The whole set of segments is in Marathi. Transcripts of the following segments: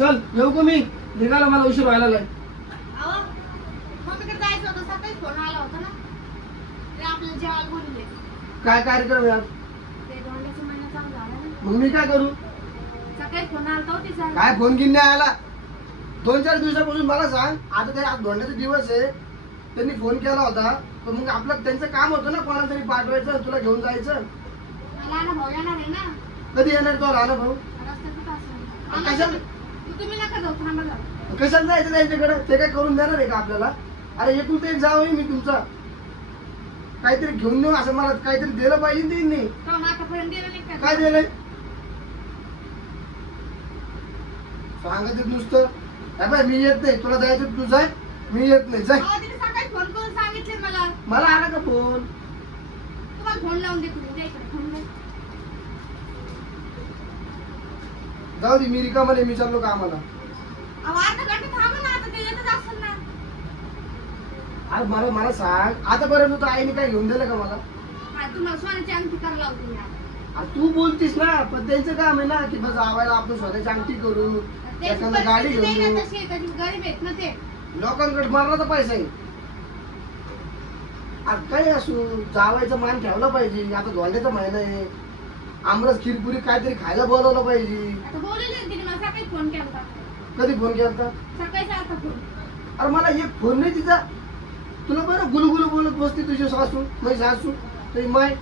चल येऊ का मी निघाला मला उशीर व्हायला लागलाय. अहो मम्मीकडे जायचं होतं सकाळीच फोन आला होता ना ते आपल्याला जेवायला बोलले काय कार्यक्रम आहे आज? ते दोंड्याचा महिना चालू झाला ना मग मी काय करू? सकाळी फोन आला होता तिचा काय फोन घेऊन नाही आला? 2-4 दिवसापासून मला सांग. आता ते आज धोंड्याचा दिवस आहे, त्यांनी फोन केला होता तर मग आपलं त्यांचं काम होतं ना, कोणाला तरी पाठवायचं, तुला घेऊन जायचं. मला ना भाऊ येणार आहे ना कधी येणार तो लहान भाऊ? रस्त्यातच कशाला असं तुम्ही नका जाऊ थांबा जाऊ कशाला जायचं त्यांच्याकडे? ते काय करून देणार आहे का आपल्याला? अरे एकूण एक जावं मी तुमचा, काहीतरी घेऊन देऊ असं मला काहीतरी दिलं पाहिजे ना त्यांनी. पण आतापर्यंत दिलं नाही काय दिलंय सांगत येत नुसतं. बाय मी येत नाही, तुला जायचं तू जाय, मी येत नाही. जाय. अहो, तिने सकाळी फोन करून सांगितले मला आला का फोन? तुम्हाला फोन लावून देतो उद्या इकडे फोन लावून. जाऊ दे, मी रिकामा मी चाललो कामाला. अहो, अर्धा घंटा थांबा ना आता ते येतच असेल ना अरे मला सांग, आतापर्यंत आईने काय घेऊन दिलं का मला? काय तुम्हाला सोन्याची अंगठी करायला लावते ना अरे तू बोलतीस ना, पण त्यांचं काम आहे ना की बस आवायला आपण स्वतःची अंगठी करू, एखादा गाडी घेऊन देऊ. गरीब आहेत ना ते लोकांकडे मारण्याचा पैसा आहे. अरे काही असू, जावायचा मान ठेवला पाहिजे. आता धोंड्याचा महिना आहे, आमरस खीरपुरी काहीतरी खायला बोलवलं पाहिजे. आता बोलले तिने मला सकाळी फोन केला होता कधी फोन केला होता? सकाळीचा आता फोन अरे मला एक फोन नाही तिचा. तुला बरं गुलगुलू बोलत बसते तुझी सासू, माझी सासू तुझी माय,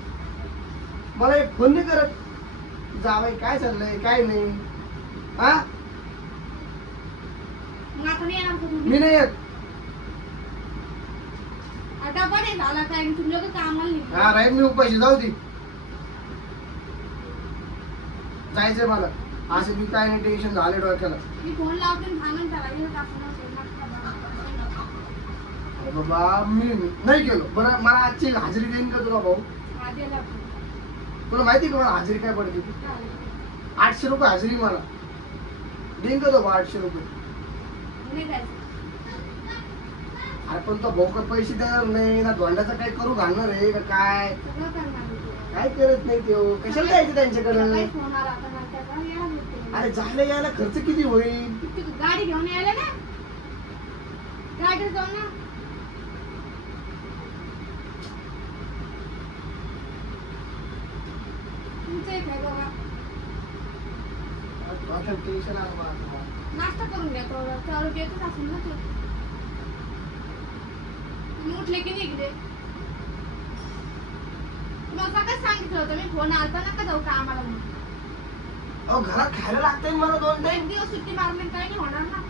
मला एक फोन नाही करत. जावाय काय चाललंय काय नाही. हा मग आता नाही येणार का तुम्ही? मी नाही येत. आता पण हे झाला काय तुम्ही लोक कामाला नाही हा राईट, मी उपाशी. जाऊ दे, जायचंय मला. असं मी काय नाही, टेन्शन झाले डोक्याला. मी फोन लावते आणि थांबून त्याला येत असं नसेल ना. अरे बाबा मी नाही गेलो. बरं मला आजची हजेरी देईन का तुला भाऊ? हा, दिला फोन. तुला माहिती का मला हजेरी काय पडते? चालेल. 800 रुपये हजेरी मला देईन का तो भाऊ? 800 रुपये. नाही जायचं. अरे पण तो भाऊ का पैसे देणार नाही ना, धोंड्याचं काय करू घालणार आहे का काय? सगळं करणार मी तुला. काय करत नाही तो. कशाला द्यायचं त्यांच्याकडे? सकाळी फोन आला होता ना, त्याचा यायला होते. अरे जायला यायला खर्च किती होईल? तू गाडी घेऊन यायला ना गाडीवर जाऊ ना तुमचं एक आहे बघा डोक्याला टेन्शन आलं मला आता. नाश्ता करून घ्या तेवढं देतच असेल ना तू तुम्ही उठले की निघले तुम्हाला सकाळीच सांगितलं होतं मी फोन आलता ना का जाऊ का आम्हाला म्हणून अहो घरात खायला लागतंय मला 2 टाइम. एक दिवस सुट्टी मारली काही नाही होणार ना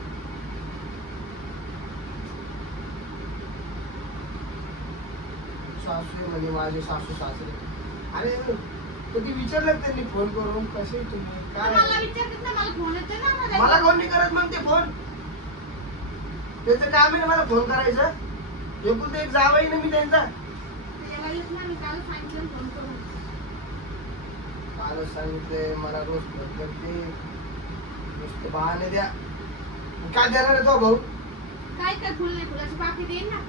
सासू म्हणजे माझे सासू सासरे. अरे कधी विचारलं त्यांनी फोन करून कसे तुम्ही काय? मला विचारतात ना मला फोन येतो ना माझ्या मला कोण नाही करत मग ते फोन. त्याचं काम आहे ना मला फोन करायचं. एकूण ते एक जावई ना मी त्यांचा. याला येत ना मी काल सांगितलं फोन करून कालच सांगितलंय मला रोज फोन करते. नुसतं बहाणे द्या. काय देणार आहे तो भाऊ? काय काय फुल नाही फुलाची पाकळी देईन ना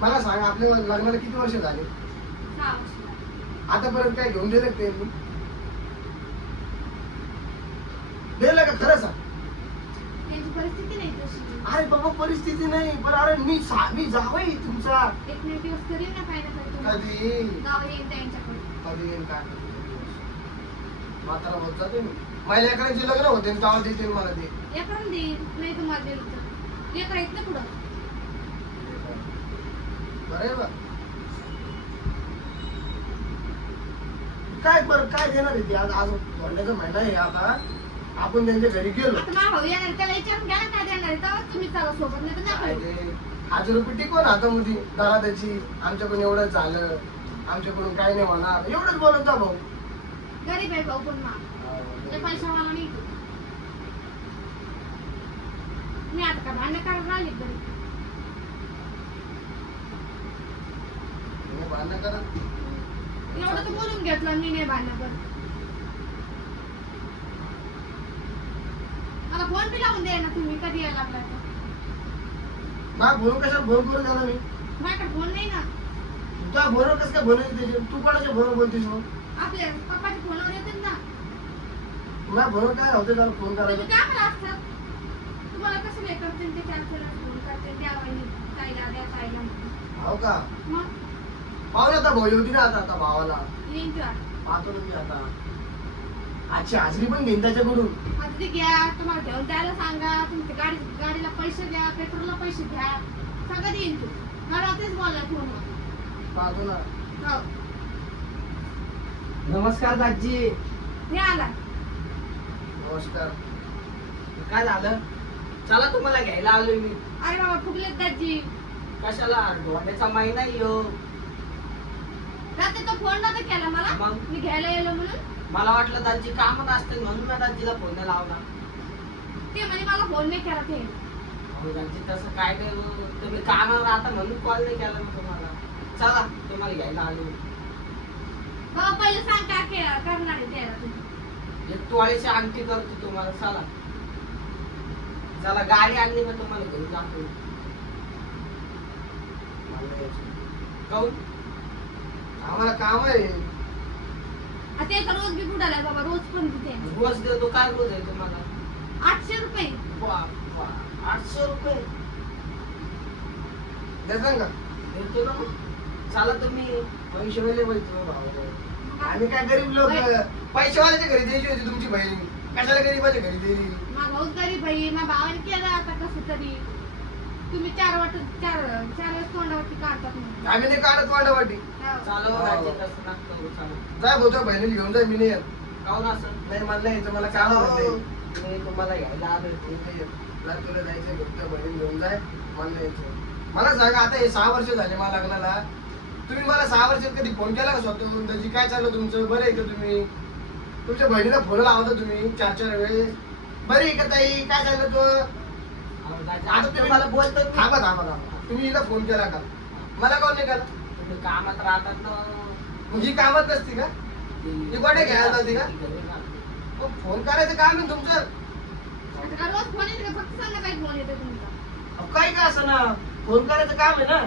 मला सांग, आपल्या लग्नाला किती वर्ष झाले? 6 वर्ष आतापर्यंत काय घेऊन दिलं ते? दिलं का खरं सांग? त्यांची परिस्थिती नाही तशी अरे बाबा परिस्थिती नाही. बरं अरे मी जावई तुमचा. एक मिनिट दिवस करीन ना काय ना काय कधी गाव येईन त्यांच्याकडे कधी येईल काय म्हातारा होत जाते मी. माझ्या लेकरांचे लग्न होते तेव्हा देतील मला ते. लेकरांना देईन नाही तुम्हाला दिलं तर लेकर आहेत ना पुढं बरं आहे बा. काय बरं काय देणार आहे ती? आज धोंड्याचा महिना आहे आता. आपण त्यांच्या घरी गेलो. आता माझा भाऊ येणार त्याला विचारून घ्या ना काय देणार आहे तेव्हाच तुम्ही चला सोबत नाही तर काय नाही ते 1000 रुपये टिकवून हातामध्ये दारा त्याची. आमच्याकडून एवढं झालं, आमच्याकडून काय नाही होणार एवढंच बोलत जा भाऊ. गरीब आहे भाऊ पण मा पैसा मला नाही मी आता का भांडण करायला राहिली घरी तुम्ही भांडण करा. एवढं तर बोलून घेतलं मी नाही भांडण करत मला फोन बी लावून द्या ना तुम्ही कधी यायला लागला तर ना फोन कशाला फोन करून द्या ना मी. माझ्याकडे फोन नाही ना तुझ्या फोनवर कसं काय बोलायचं त्याचे? तू कोणाच्या फोनवर बोलतेस मग? आपल्या पप्पाच्या फोनवर येतात ना मला फोन काय होते त्याला फोन तुम्ही करायचा काय मला असतं तुम्हाला कसं नाही करते ते कॅन्सल फोन करते द्या वहिनी ताईला द्या ताईला म्हणून. हो का मग पाहून आता भाऊ होती ना आता भावाला येईन तुला पाहतो ना मी आता आजची हाजरी पण घेईन त्याच्याकडून आता ते घ्या तुम्हाला घेऊन जायला सांगा तुमच्या गाडीला पैसे द्या पेट्रोलला पैसे द्या सगळं येईन तू मला तेच बोलला फोनवर. पाहतो ना हो नमस्कार दाजी. हे आला नमस्कार काय झालं? चला तुम्हाला घ्यायला आलोय मी. अरे बाबा फुगलेत दाजी कशाला? धोंड्याचा महिना येऊ. रात्रीचा फोन नव्हता केला मला मग? मी घ्यायला गेलो म्हणून मला वाटलं दाजी कामात असते म्हणून मी दाजीला फोन नाही लावला. ते म्हणे मला फोन नाही केला ते अहो दाजी तसं काय नाही हो. तुम्ही कामावर राहता म्हणून कॉल नाही केला मी तुम्हाला. चला तुम्हाला घ्यायला आलो. बाबा पहिले सांग काय करणार आहे त्याला तुम्ही. एक तोळ्याची अंगठी करतो तुम्हाला. चला चला गाडी आणली मी तुम्हाला घेऊन जातो. काहून? आम्हाला काम आहे आता त्याचा रोज बी बुडाला बाबा रोज पण तिथे रोज देतो. काय रोज आहे तुम्हाला? 800 रुपये बाप्पा, 800 रुपये देसान का देतो ना मग. चला तुम्ही. पैसे वेळे पाहिजे भावाला आम्ही काय गरीब लोक पैसेवाल्याच्या घरी द्यायची होती तुमची बहीण कशाला गरीबाच्या घरी दिली माझा भाऊच गरीब बाई माझ्या भावाने केलं आता कसं तरी तुम्ही चार वेळेस तोंडावरती काढतात म्हणून. आम्ही नाही काढत वाटावाटी हो. चालू दाजी तसं नका करू. चालू. जाय भाऊ तुझ्या बहिणीला घेऊन जाय मी नाही येत काहून असं? नाही मला नाही यायचं मला काम होत मी तुम्हाला घ्यायला आलोय. नाही तुला जायचं तुझ्या बहिणीला घेऊन जाय मला नाही यायचं मला सांगा आता हे 6 वर्ष झाले मला लग्नाला तुम्ही मला 6 वर्षात कधी फोन केला का स्वतःहून त्याची काय चाललं तुमचं बरं आहे का तुम्ही तुमच्या बहिणीला फोन लावता तुम्ही 4 वेळेस बरी आहे का ताई काय चाललं तो अहो दाजी, आता आता तुम्ही तुम्हाला बोलतो मी. थांबा तुम्ही हिला फोन केला का मला काऊन नाही केला तुम्ही कामात राहतात ना. मग ही कामात नसती का ही गोट्या घ्यायला जाते का? मग फोन करायचं काम आहे तुमचं आता का रोज फोन येते का फक्त संध्याकाळी फोन येतो तुमचा. अहो, काही का असं ना फोन करायचं काम आहे ना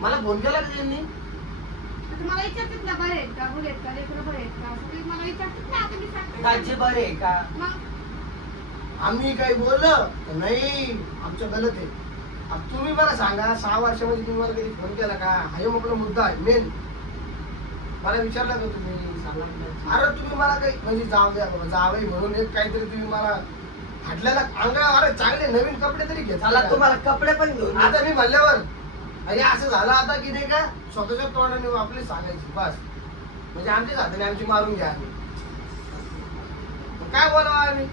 मला फोन केला का त्यांनी आता मला विचारतात ना बरे आहेत का बुले आहेत का लेकरं बरे आहेत का असं काही मला विचारतात ना आता मी सांगते दाजी बरे आहे का? मग आम्ही काही बोललं तर नाही आमचं गलत आहे अब तुम्ही मला सांगा 6 वर्षामध्ये तुम्ही मला कधी फोन केला का हा ह्यो आपला मुद्दा आहे मेन मला विचारला का तुम्ही सांगा ना दाजी. अरे तुम्ही मला काही म्हणजे जाऊ द्या बाबा जावई म्हणून एक काहीतरी तुम्ही मला फाटल्याला अंगा अरे चांगले नवीन कपडे तरी घेत चला तुम्हाला कपडे पण घेऊन आता मी म्हणल्यावर अरे असं झालं आता की नाही का स्वतःच्या तोंडाने आपली सांगायची बस म्हणजे आमच्याच हाताने आमची मारून घ्या आम्ही मग काय बोलावं आम्ही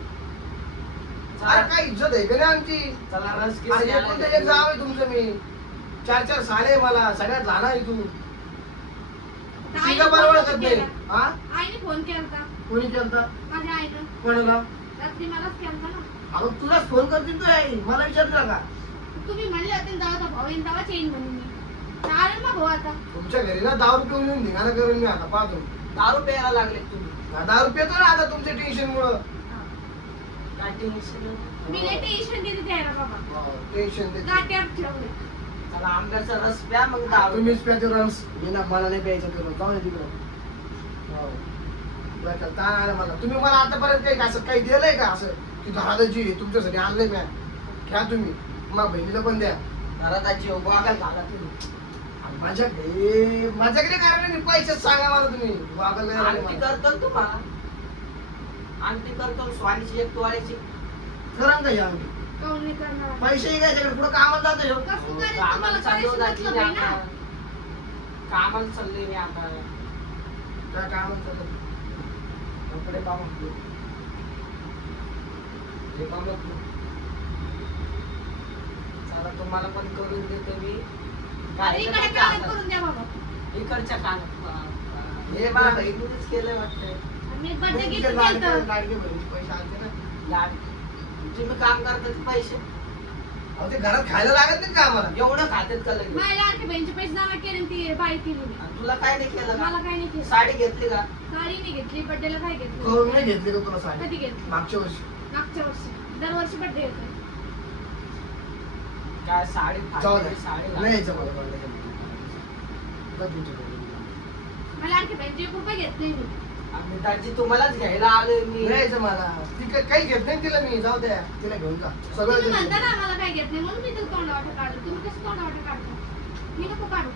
अरे काय इज्जत आहे का नाही आमची चला रस अरे किती एकुलतं एक जाव आहे तुमचं मी 4 साले मला सगळ्यात लहान आहे तू आता तिघं आईने बरोबर फोन करत नाही केला. हा आईने फोन केला होता कोणी केलता माझ्या आईनं कोणाला रात्री मलाच केला ना अगं तुलाच फोन करतील तू आई मला विचारलं का तुम्ही म्हणले होते ना जाऊ भाऊ येईन तेव्हाच येईन म्हणून मी चालेल मग भाऊ आता तुमच्या घरी ना 10 रुपये येऊन धिंगाणा करून मी आता पाहतो दारू प्यायला लागले तुम्ही. 10 रुपये येतो ना आता तुमच्या टेन्शन मुळे काय टेन्शन? मी लय टेन्शन देते त्याला बाबा टेन्शन देते गाठ्यावर ठेवले चला आंब्याचा रस प्या मग दारू. तुम्हीच प्याचे रस मी ना मला नाही प्यायचं ते रस जाऊ दे तिकडं हो. बरं का, ताण आला मला तुम्ही मला आतापर्यंत काही असं काही दिलंय का असं की दादाजी तुमच्यासाठी आणलंय म्या घ्या तुम्ही मग बहिणीला पण द्या घरात आजी वागायला घाला तुम्ही. माझ्याकडे कारण मी पैसे सांगा मला तुम्ही वागलं नाही आंटी मला. करतो ना तुम्हाला. आंटी करतो स्वानीची एक तोळ्याची. करा का या आम्ही काऊन नाही करणार पैसे घ्यायच्याकडे पुढे कामाला जातो ह्यो. कसं करेल कामाला तुम्हाला चाललो करायची दाजी मतलब आहे ना आता. कामाला चाललोय मी आता. काय कामाला चाललं? कपडे पाहून घेऊ. हे पाहून घेऊ. चला तुम्हाला पण करून देतो मी. अरे इकडे काय कागद करून द्या बाबा इकडच्या कानात. हे बा बहिणीनेच केलंय वाटतंय. मी बर्थडे तुमचे गिफ्ट लाडके केलं लाडके बहिणीचे पैसे आलते ना लाड. तुम्ही काम करता ते पैसे अहो ते घरात खायला लागत नाही का आम्हाला एवढं खात्यात का लगेच? माझ्या लाडकी बहिणीचे पैसे जमा केले आणि ती बाई केली मी. आणि तुला काय नाही केलं मला का? काही नाही केलं साडी घेतली का? साडी नाही घेतली बर्थडेला काय घेतली करून नाही घेतली का तुला साडी कधी घेतली मागच्या वर्षी मागच्या वर्षी दरवर्षी बर्थडे येतो काय साडी जाऊ फाटली, दे साडी नाही यायचं मला जा तुमच्या घरी. मला लाडकी बहिणीचे 1 रुपये घेतले मी आम्ही दाजी तुम्हालाच घ्यायला आलोय मी. घ्यायचं मला ती काही घेत नाही तिला मी, जाऊ द्या तिला घेऊन जा सगळं तुम्ही देतो. म्हणता ना मला काय घेत नाही म्हणून मी तुला तोंडावाटे काढलं. तुम्ही कसं तोंडावाटे काढता? मी नको काढू.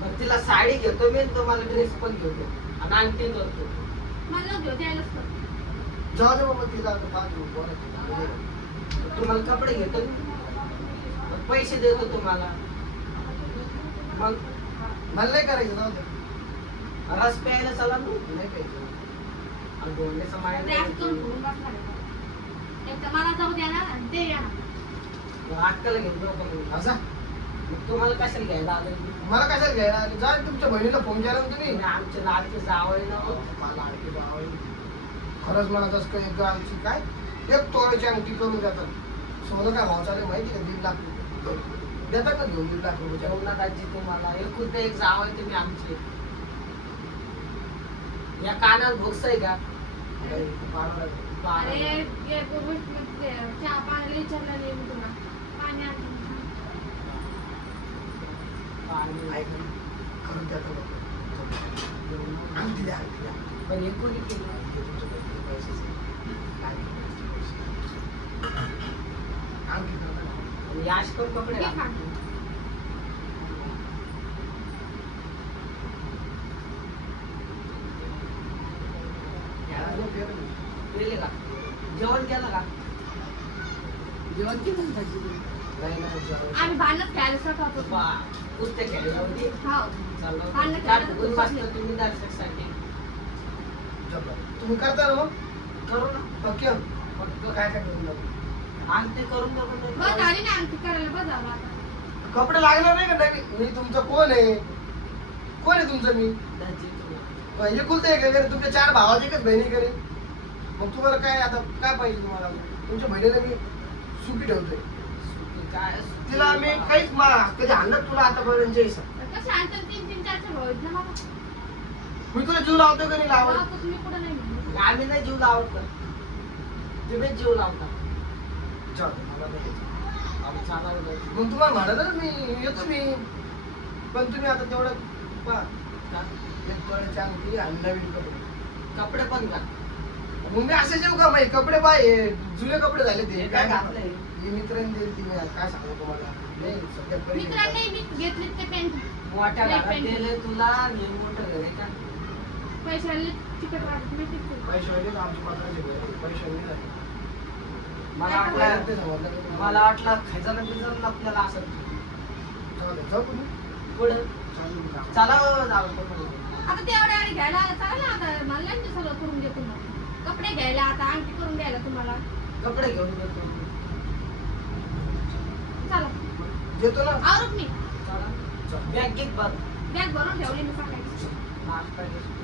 मग तिला साडी घेतो मी आणि तुम्हाला ड्रेस पण घेतो आणि आणखी करतो. मला न घेऊ द्यायलाच कर. जाऊ दे बाबा तिला आता पाच घेऊन बोलायचं. तुम्हाला कपडे घेतो मी. मग पैसे देतो तुम्हाला. मग मला नाही करायचं, जाऊ दे. रस प्यायला चला मग. नाही प्यायचं. आणि दोन्हीचं ते माहेर आज करून घेऊन बसणार आहे. एक तर मला जाऊ द्या ना आणि ते या ना. अक्काला घेऊन जाऊ का मग? असा मग तुम्हाला कशाला घ्यायला आलोय मी? मला कशाला घ्यायला आले? जा तुमच्या बहिणीला फोन केला ना तुम्ही. तुम्ही आमचे लाडके जावई ना हो. मला आणखी जावई. खरंच मला तसं काही एकदा आमची काय एक तोळ्याची अंगठी करून देतात. सोनं काय भाव चालेल माहिती का? 1.5 लाख रुपये देतात ना घेऊन 1.5 लाख रुपये. जेवणात आजी तुम्हाला एकुलते एक जावई तुम्ही आमचे. या कानात भोक्स आहे का? अरे एक गोष्ट म्हणजे चहा पाण्याला विचारलं नाही मी तुला. पाणी आणलं. खरं देतात बघ. अंगठी द्या, अंगठी द्या. पण एकुली केली. अंगठी द्या. आणि याश पण कपडे घे घाला. खाली. केले का? जेवण केलं का? जेवण केलं ना दाजी? नाही, नाही, जाऊ दे. आम्ही भांडण खेळायला सट होतो. बा, कुस्त्या खेळले जाऊ दे. हो. चाललं. भांडणं काय खेळायला फुगून बसले. बसता तुम्ही दर्शकसाठी? जपलं. तुम्ही करता ना मग? करू ना. पक्के मग काय काय करून जाऊ? आणि ते करून बघून बस नाही. झाली ना आमची करायला बस झालं आता. कपडे लागणार नाही का नवीन? मी तुमचं कोण आहे? कोण आहे तुमचं मी? दाजी तुला. एकुलते एक घरी तुमच्या 4 भावाचे एकच बहिणी घरी. मग तुम्हाला काय आता काय पाहिजे तुम्हाला? तुमच्या बहिणीला मी सुखी ठेवतोय. सुट्टी काय? तिला मी काहीच कधी आणत तुला आतापर्यंत जयसा. कसं आणतात 3-3, 4-4 भाऊ आहेत ना मला. मी तुला जीव लावतो का नाही लावत? लावतो तुम्ही कुठं नाही म्हणलं. आम्ही नाही जीव लावत का? तुम्हीच जीव लावता. जाऊ दे, मला नाही यायचं. आम्ही चालायला जायचं. मग तुम्हाला म्हणाल मी येतो मी. पण तुम्ही आता तेवढं पहा, का? एक तोळ्याची अंगठी आणि नवीन कपडे. कपडे पण का? मग मी असे जेव का माहिती कपडे पाय जुने कपडे झाले ते हे काय काय घातलंय? हे मित्रांनी दिली ती मी काय सांगू तुम्हाला. नाही सध्या परिस्थिती- मित्रांनी मी घेतले ते पेन मोठ्या नाही, घरात पेन. दिले तुला आणि हे मोठं घर आहे का? पैशाला तिकट वाटत मी तिकट. पैसे वगैरे ना आमच्या पात्राचे घर, पैसे वगैरे नाही. मला काय वाटलं ते समजलं का तुम्हाला? मला वाटलं खजाना बिजाना आपल्याला असं जाऊ दे, जाऊ तुम्ही. पुढं चालू दे. चला जाऊ पण. आता तेवढ्या आणि घ्यायला चालेल ना आता मला नाही ते सगळं करून देतो मग. कपडे घ्यायला आता अंगठी करून द्यायला तुम्हाला. कपडे घेऊन देतो. चला देतो ना. आवरत मी. चला. चल. बॅग घेत बघ. बॅग भरून ठेवली मी सकाळी. नाश्ता घेतो.